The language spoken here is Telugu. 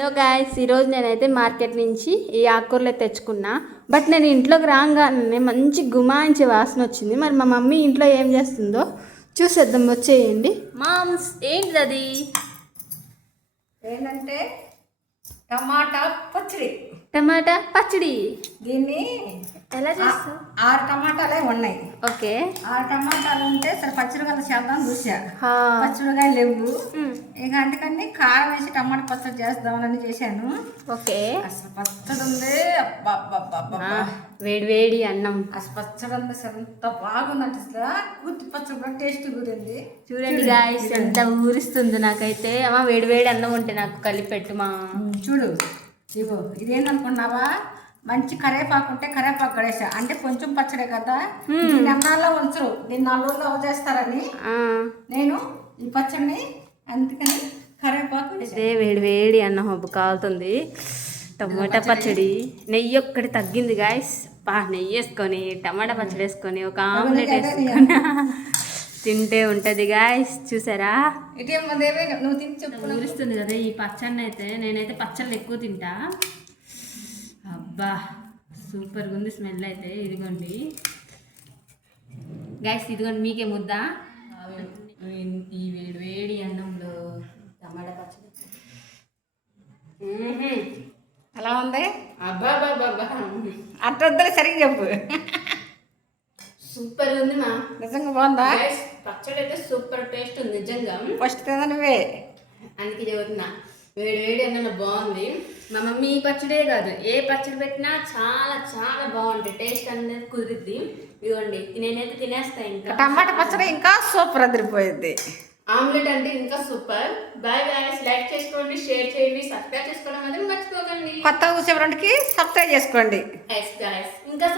హలో గాయస్, ఈరోజు నేనైతే మార్కెట్ నుంచి ఈ ఆకుకూరలు తెచ్చుకున్నా. బట్ నేను ఇంట్లోకి రాగానే మంచి గుమాయించే వాసన వచ్చింది. మరి మా మమ్మీ ఇంట్లో ఏం చేస్తుందో చూసేద్దాం, వచ్చేయండి. మామ్స్, ఏంటిది అది? ఏంటంటే టమాటా పచ్చడి. టమాటా పచ్చడి. దీన్ని ఎలా చేస్తావు? 6 టమాటాలే ఉన్నాయి. ఓకే, 6 టమాటాలు ఉంటే సరే పచ్చడి కదా చేద్దాం చూసా. పచ్చడిగా లేవు ఇక, అందుకని కారం వేసి టమాటా పచ్చడి చేద్దామని చేశాను. ఓకే, అసలు పచ్చడి ఉంది. వేడి వేడి అన్నం. అసలు పచ్చడి ఉంది, అసలు ఎంత బాగుందంటే అసలు గుత్తి పచ్చడి కూడా టేస్ట్ కుదిరింది. చూడండి గాయస్, ఎంత ఊరిస్తుంది నాకైతే. అమ్మా, వేడి వేడి అన్నం ఉంటే నాకు కలిపెట్టు మా. చూడు, ఇగో ఇదేందనుకున్నావా, మంచి కరేపాకు ఉంటే కరేపాకు గడేసా. అంటే కొంచెం పచ్చడే కదా, దీన్ని అన్నాల్లో ఉంచరు, దీన్ని 4 రోజులు అవజేస్తారని నేను ఈ పచ్చడిని, అందుకని కరేపాకు అదే వేడి వేడి అన్నం హబ్బు కాలుతుంది. టమాటా పచ్చడి, నెయ్యి ఒక్కటి తగ్గింది గాయస్. నెయ్యి వేసుకొని టమాటా పచ్చడి వేసుకొని ఒక ఆమ్లెట్ వేసుకొని తింటే ఉంటుంది గాయస్. చూసారా, నువ్వు తిని చెప్పు. ఊరిస్తుంది కదా ఈ పచ్చడిని అయితే. నేనైతే పచ్చళ్ళు ఎక్కువ తింటా. అబ్బా, సూపర్గా ఉంది స్మెల్ అయితే. ఇదిగోండి గాయస్, ఇదిగోండి మీకే ముద్ద. ఈ వేడి వేడి అన్నంలో టమాటా పచ్చడి ఎలా ఉంది? అబ్బా బాబా, అట్టొద్దులే, సరిగ్గా చెప్పు. సూపర్ ఉంది మా. నిజంగా బాగుందా? పచ్చడి అయితే సూపర్ టేస్ట్ ఉంది నిజంగా. ఫస్ట్ తిందా నువ్వే, అందుకే చెబుతున్నా. వేడి వేడి అన్న బాగుంది. మా మమ్మీ ఈ పచ్చడే కాదు, ఏ పచ్చడి పెట్టినా చాలా చాలా బాగుంటుంది. టేస్ట్ అనేది కుదిరిద్ది. ఇదిగోండి, నేనైతే తినేస్తా. ఇంకా టమాటా పచ్చడి ఇంకా సూపర్ అదిరిపోయింది. ఆమ్లెట్ అంటే ఇంకా సూపర్. బాయ్ గాయ్స్, లైక్ చేసుకోండి, షేర్ చేయండి, సబ్స్క్రైబ్ చేసుకోవడం మాత్రం మర్చిపోకండి. కొత్త చూసే ఫ్రెండ్కి సబ్స్క్రైబ్ చేసుకోండి. ఇంకా